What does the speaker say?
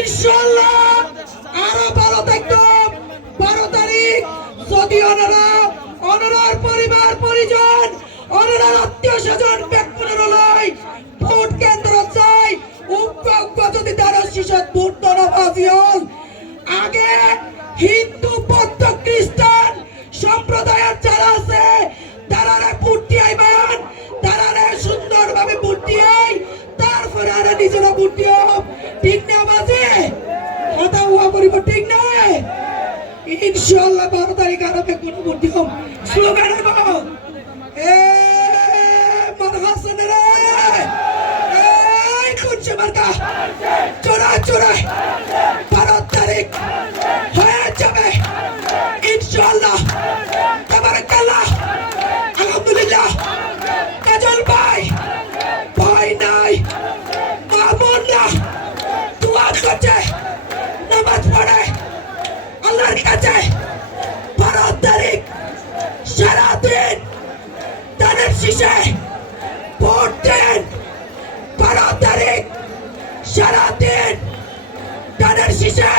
ইনশাআল্লাহ আরো ভালো থাকতো। 12 তারিখ যদি অনরার পরিবার পরিজন অনরার আত্মীয় স্বজন ব্যক্তির লয় ভোট কেন্দ্র চাই যদি তারা শিশদ ভোট দরাবাজি হল আগে হিন্দু বৌদ্ধ খ্রিস্টান সম্প্রদায়ের যারা আছে তারা ভোট দিয়ে আইবেন, তারা সুন্দরভাবে ভোট দিয়ে তারপরে আর নিজেরা ভোট দিও। ঠিক না বাজে কথা হওয়া করিব, ঠিক না? ইনশাআল্লাহ 12 তারিখ আরবে কোন ভোট দিও স্লোগান হইব এ মারহাসন রে এই খুঁজছে মার্কা চোরা চোরা 12 তারিখ হয়ে যাবে ইনশাআল্লাহ। তাবারাকাল্লাহ আলহামদুলিল্লাহ। কাজল ভাই ভয় নাই, মামুন না দোয়া করছে, নামাজ পড়ে আল্লাহর কাছে। 12 তারিখ সারাদিন দানের শীষে ভোট দেন। 12 তারিখ সারাদিন দানের শীষে